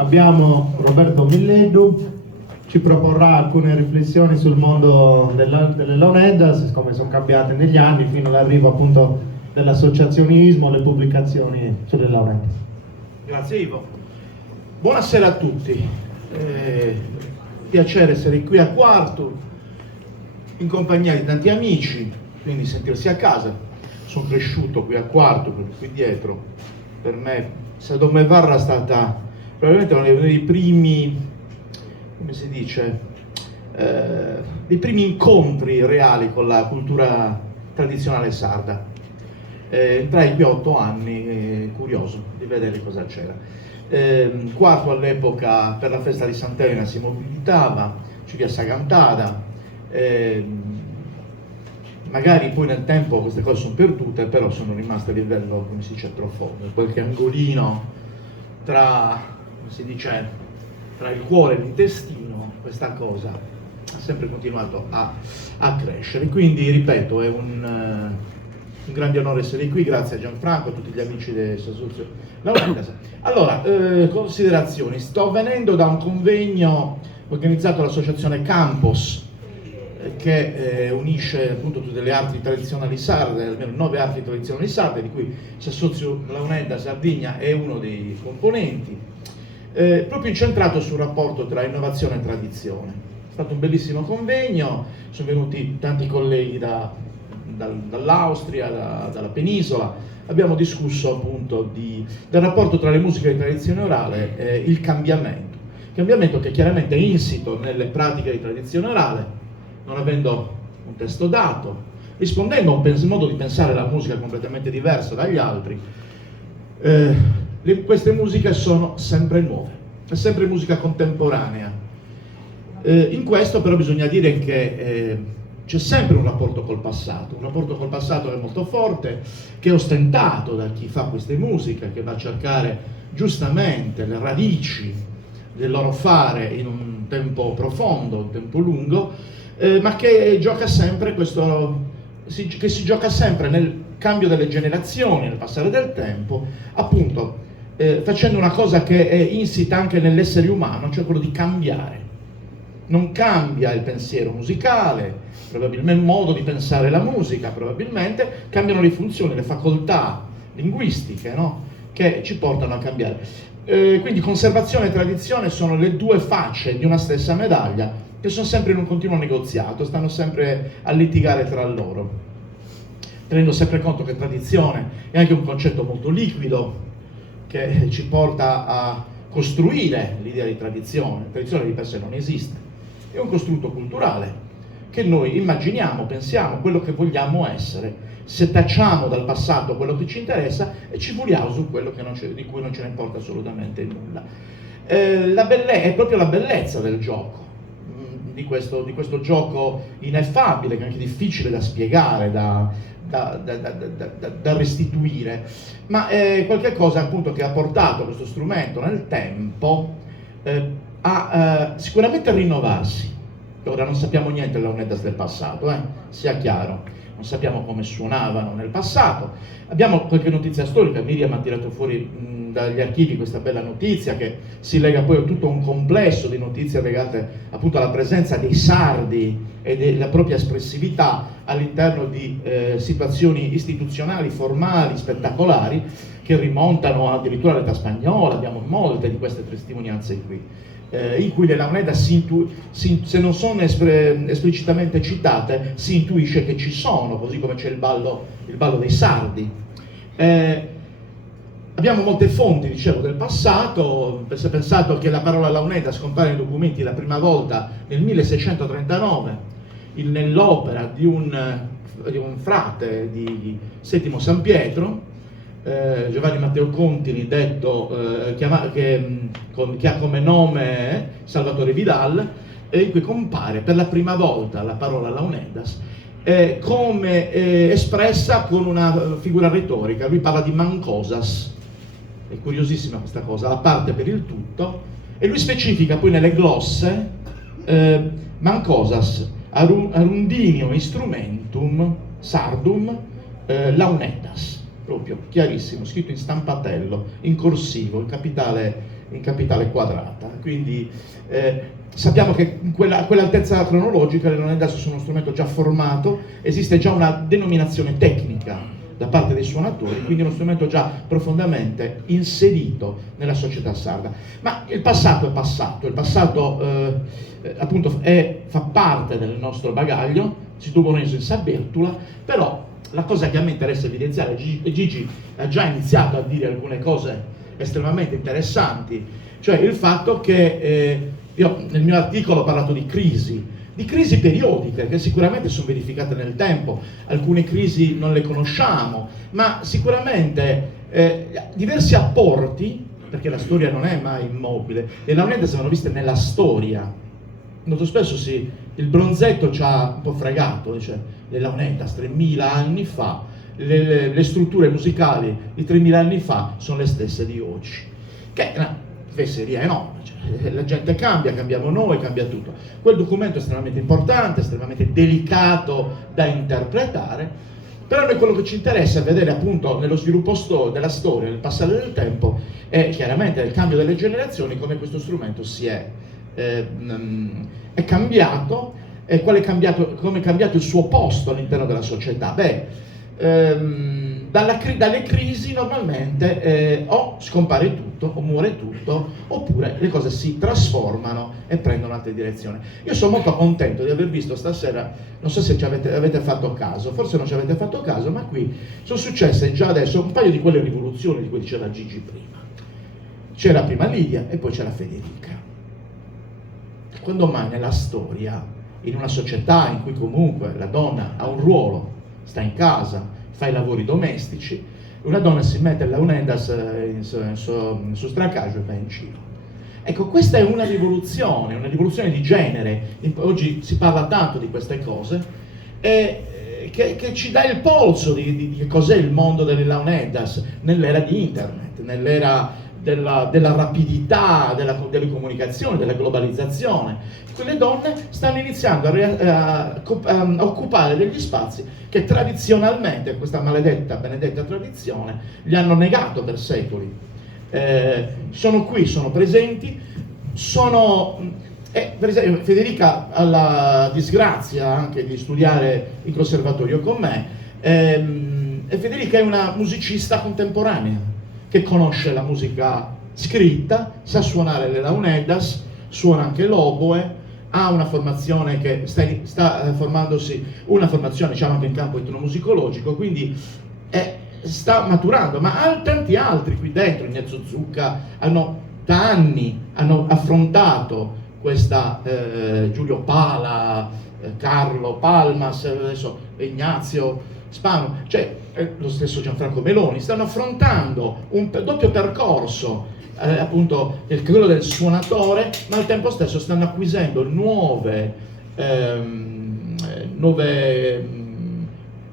abbiamo Roberto Milleddu, ci proporrà alcune riflessioni sul mondo delle Launeddas, come sono cambiate negli anni fino all'arrivo appunto dell'associazionismo, le pubblicazioni sulle Launeddas. Grazie Ivo. Buonasera a tutti, piacere essere qui a Quartu in compagnia di tanti amici, quindi sentirsi a casa. Sono cresciuto qui a Quartu, qui dietro. Per me Sadomevarra è stata probabilmente uno dei primi, come si dice, dei primi incontri reali con la cultura tradizionale sarda. Entrai qui a 8 anni, curioso di vedere cosa c'era. Quartu all'epoca per la festa di Sant'Elena si mobilitava, ci via Sagantada, magari poi nel tempo queste cose sono perdute, però sono rimaste a livello, come si dice, profondo, qualche angolino tra, come si dice, tra il cuore e l'intestino, questa cosa ha sempre continuato a crescere. Quindi, ripeto, è un grande onore essere qui, grazie a Gianfranco, a tutti gli amici del Sasuzio Launeddas. Allora, considerazioni. Sto venendo da un convegno organizzato dall'associazione Campos, che unisce appunto tutte le arti tradizionali sarde, almeno 9 arti tradizionali sarde, di cui Sasozio Launeddas Sardigna è uno dei componenti, proprio incentrato sul rapporto tra innovazione e tradizione. È stato un bellissimo convegno, sono venuti tanti colleghi dall'Austria, dalla penisola, abbiamo discusso appunto del rapporto tra le musiche di tradizione orale e il cambiamento che chiaramente è insito nelle pratiche di tradizione orale, non avendo un testo dato, rispondendo a un modo di pensare la musica completamente diverso dagli altri. Queste musiche sono sempre nuove, è sempre musica contemporanea. In questo però bisogna dire che c'è sempre un rapporto col passato che è molto forte, che è ostentato da chi fa queste musiche, che va a cercare giustamente le radici del loro fare in un tempo profondo, un tempo lungo, ma che gioca sempre che si gioca sempre nel cambio delle generazioni, nel passare del tempo, appunto facendo una cosa che è insita anche nell'essere umano, cioè quello di cambiare. Non cambia il pensiero musicale, probabilmente il modo di pensare la musica, probabilmente cambiano le funzioni, le facoltà linguistiche, no? Che ci portano a cambiare. Quindi conservazione e tradizione sono le due facce di una stessa medaglia, che sono sempre in un continuo negoziato, stanno sempre a litigare tra loro, tenendo sempre conto che tradizione è anche un concetto molto liquido, che ci porta a costruire l'idea di tradizione. La tradizione di per sé non esiste, è un costrutto culturale che noi immaginiamo, pensiamo, quello che vogliamo essere, setacciamo dal passato quello che ci interessa e ci vogliamo su quello di cui non ce ne importa assolutamente nulla. È proprio la bellezza del gioco, di questo gioco ineffabile, che è anche difficile da spiegare, da restituire, ma è qualche cosa appunto che ha portato questo strumento nel tempo a sicuramente a rinnovarsi. Ora non sappiamo niente delle Launeddas del passato, sia chiaro, non sappiamo come suonavano nel passato. Abbiamo qualche notizia storica, Miriam ha tirato fuori dagli archivi questa bella notizia che si lega poi a tutto un complesso di notizie legate appunto alla presenza dei sardi e della propria espressività all'interno di situazioni istituzionali, formali, spettacolari, che rimontano addirittura all'età spagnola. Abbiamo molte di queste testimonianze qui, in cui le Launeddas se non sono esplicitamente citate, si intuisce che ci sono, così come c'è il ballo dei sardi. Abbiamo molte fonti, dicevo, del passato. Si è pensato che la parola Launeddas scompare nei documenti la prima volta nel 1639 nell'opera di un frate di Settimo San Pietro, Giovanni Matteo Contini, che ha come nome Salvatore Vidal, in cui compare per la prima volta la parola Launeddas come espressa con una figura retorica. Lui parla di mancosas, è curiosissima questa cosa, la parte per il tutto, e lui specifica poi nelle glosse mancosas arundinio instrumentum sardum Launeddas, proprio chiarissimo, scritto in stampatello, in corsivo, in capitale in capitale quadrata. Quindi sappiamo che in quell'altezza cronologica le Launeddas sono uno strumento già formato, esiste già una denominazione tecnica da parte dei suonatori, quindi uno strumento già profondamente inserito nella società sarda. Ma il passato è passato, il passato appunto fa parte del nostro bagaglio, si tuboneso in Sabbertula, però la cosa che a me interessa evidenziare, e Gigi ha già iniziato a dire alcune cose estremamente interessanti, cioè il fatto che io nel mio articolo ho parlato di crisi periodiche che sicuramente sono verificate nel tempo, alcune crisi non le conosciamo, ma sicuramente diversi apporti, perché la storia non è mai immobile, le Launeddas vanno viste nella storia. Molto spesso il bronzetto ci ha un po' fregato, dice le Launeddas 3000 anni fa, le strutture musicali di 3000 anni fa sono le stesse di oggi, che è una fesseria enorme. La gente cambia, cambiamo noi, cambia tutto. Quel documento è estremamente importante, estremamente delicato da interpretare, però noi quello che ci interessa è vedere appunto nello sviluppo della storia, nel passare del tempo e chiaramente nel cambio delle generazioni come questo strumento è cambiato e come è cambiato il suo posto all'interno della società. Dalle crisi normalmente o scompare tutto o muore tutto, oppure le cose si trasformano e prendono altre direzioni. Io sono molto contento di aver visto stasera, non so se ci avete fatto caso, forse non ci avete fatto caso, ma qui sono successe già adesso un paio di quelle rivoluzioni di cui diceva Gigi prima. C'era prima Lidia e poi c'era Federica. Quando mai nella storia, in una società in cui comunque la donna ha un ruolo, sta in casa, fa i lavori domestici, una donna si mette la Launeddas in su stracaggio e va in giro. Ecco, questa è una rivoluzione di genere. Oggi si parla tanto di queste cose, che ci dà il polso di che cos'è il mondo delle Launeddas nell'era di internet, nell'era della rapidità, delle comunicazioni, della globalizzazione. Quelle donne stanno iniziando a occupare degli spazi che tradizionalmente, questa maledetta, benedetta tradizione, gli hanno negato per secoli. Sono qui, sono presenti, per esempio Federica ha la disgrazia anche di studiare in conservatorio con me, e Federica è una musicista contemporanea che conosce la musica scritta, sa suonare le Launeddas, suona anche l'oboe, ha una formazione che sta formandosi, una formazione diciamo anche in campo etnomusicologico, quindi sta maturando, ma tanti altri qui dentro, Ignazio Zucca, da anni hanno affrontato questa, Giulio Pala, Carlo Palmas, adesso Ignazio Spano, cioè lo stesso Gianfranco Meloni, stanno affrontando un doppio percorso, appunto quello del suonatore, ma al tempo stesso stanno acquisendo nuove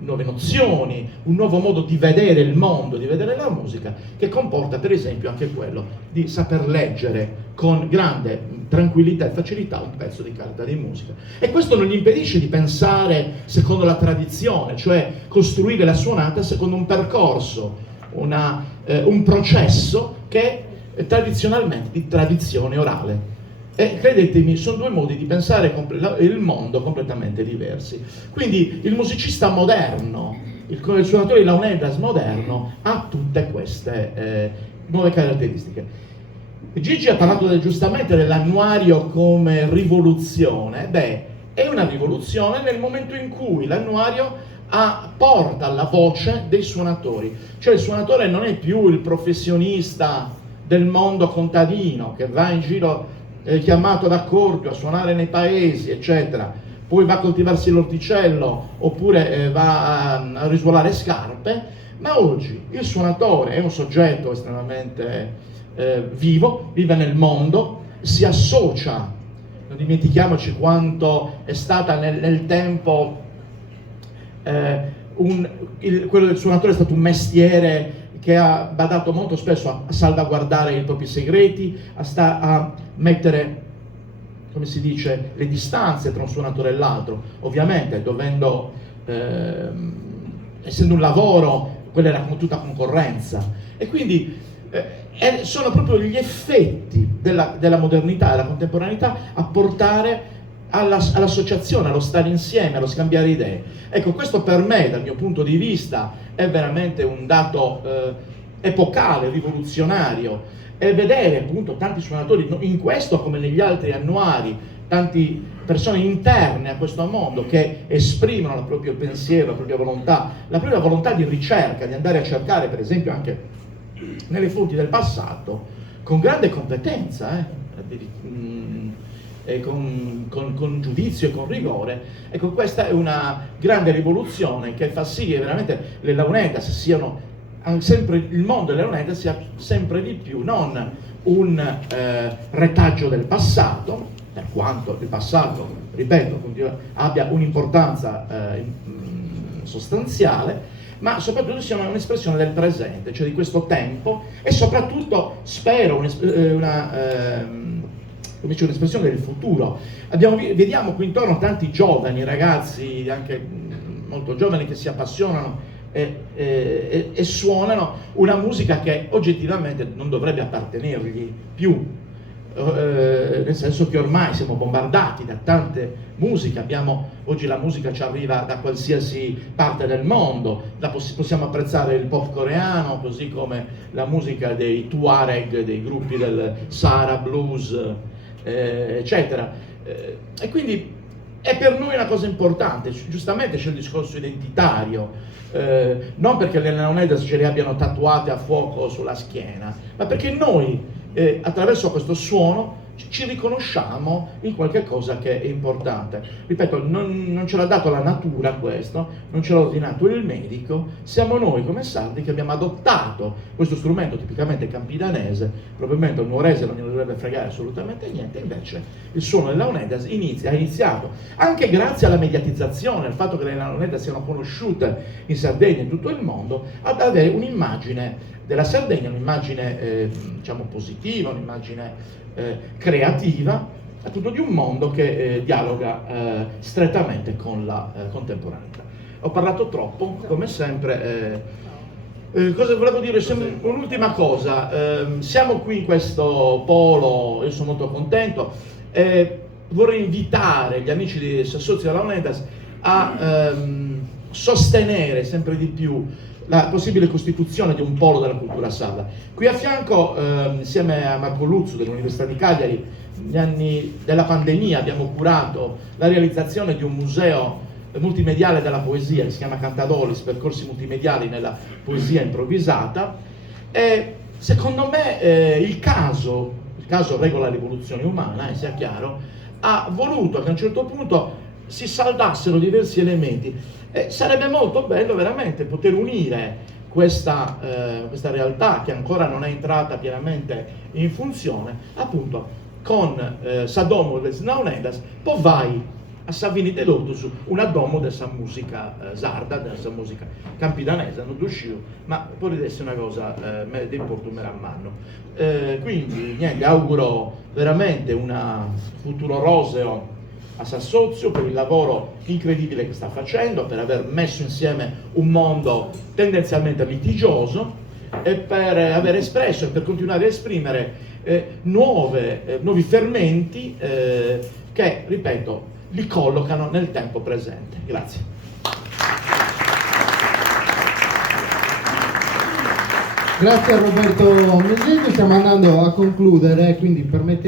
nozioni, un nuovo modo di vedere il mondo, di vedere la musica, che comporta per esempio anche quello di saper leggere con grande tranquillità e facilità un pezzo di carta di musica. E questo non gli impedisce di pensare secondo la tradizione, cioè costruire la suonata secondo un percorso, un processo che è tradizionalmente di tradizione orale. E credetemi, sono due modi di pensare il mondo completamente diversi. Quindi il musicista moderno, il suonatore di Launeddas moderno, ha tutte queste nuove caratteristiche. Gigi ha parlato giustamente dell'annuario come rivoluzione. È una rivoluzione nel momento in cui l'annuario porta alla voce dei suonatori. Cioè il suonatore non è più il professionista del mondo contadino che va in giro chiamato d'accordo a suonare nei paesi, eccetera, poi va a coltivarsi l'orticello oppure va a risuolare scarpe, ma oggi il suonatore è un soggetto estremamente vivo, vive nel mondo, si associa. Non dimentichiamoci quanto è stata nel tempo quello del suonatore è stato un mestiere che ha badato molto spesso a salvaguardare i propri segreti, a mettere, come si dice, le distanze tra un suonatore e l'altro. Ovviamente, essendo un lavoro, quella era come tutta concorrenza. E quindi E sono proprio gli effetti della modernità, della contemporaneità a portare all'associazione, allo stare insieme, allo scambiare idee. Ecco, questo per me, dal mio punto di vista, è veramente un dato epocale, rivoluzionario, e vedere appunto tanti suonatori in questo come negli altri annuari, tante persone interne a questo mondo che esprimono il proprio pensiero, la propria volontà di ricerca, di andare a cercare per esempio anche nelle fonti del passato, con grande competenza, e con giudizio e con rigore. Ecco, questa è una grande rivoluzione che fa sì che veramente le Launedas siano sempre, il mondo delle Launedas sia sempre di più non un retaggio del passato, per quanto il passato, ripeto, abbia un'importanza sostanziale, ma soprattutto sia un'espressione del presente, cioè di questo tempo, e soprattutto spero un'espressione del futuro. Vediamo qui intorno tanti giovani, ragazzi anche molto giovani, che si appassionano e suonano una musica che oggettivamente non dovrebbe appartenergli più, nel senso che ormai siamo bombardati da tante musiche, oggi la musica ci arriva da qualsiasi parte del mondo, possiamo apprezzare il pop coreano, così come la musica dei Tuareg, dei gruppi del Sahara Blues, eccetera, e quindi è per noi una cosa importante. Giustamente c'è il discorso identitario, non perché le Launedas ce le abbiano tatuate a fuoco sulla schiena, ma perché noi attraverso questo suono ci riconosciamo in qualche cosa che è importante. Ripeto, non ce l'ha dato la natura questo, non ce l'ha ordinato il medico, siamo noi come sardi che abbiamo adottato questo strumento tipicamente campidanese. Probabilmente un nuorese non glielo dovrebbe fregare assolutamente niente, invece il suono delle Launedas ha iniziato, anche grazie alla mediatizzazione, al fatto che le Launedas siano conosciute in Sardegna e in tutto il mondo, ad avere un'immagine della Sardegna, un'immagine diciamo positiva, un'immagine creativa, appunto di un mondo che dialoga strettamente con la contemporaneità. Ho parlato troppo, come sempre. Cosa volevo dire? Un'ultima cosa, siamo qui in questo polo, io sono molto contento, vorrei invitare gli amici di Sassozi della Launedas a sostenere sempre di più la possibile costituzione di un polo della cultura sarda. Qui a fianco, insieme a Marco Luzzu dell'Università di Cagliari, negli anni della pandemia abbiamo curato la realizzazione di un museo multimediale della poesia che si chiama Cantadolis, percorsi multimediali nella poesia improvvisata, e secondo me il caso regola l'evoluzione umana, sia chiaro, ha voluto che a un certo punto si saldassero diversi elementi. Sarebbe molto bello veramente poter unire questa realtà che ancora non è entrata pienamente in funzione, appunto con Sadomo des Launedas, poi vai a Savini dell'Ortus, una domo della musica sarda, della musica campidanese, non riuscivo, ma poi adesso è una cosa di importo un merammanno. Quindi niente, auguro veramente un futuro roseo a Sassozio per il lavoro incredibile che sta facendo, per aver messo insieme un mondo tendenzialmente litigioso e per aver espresso e per continuare a esprimere nuovi fermenti che, ripeto, li collocano nel tempo presente. Grazie. Grazie a Roberto Mengegno, stiamo andando a concludere, quindi permettete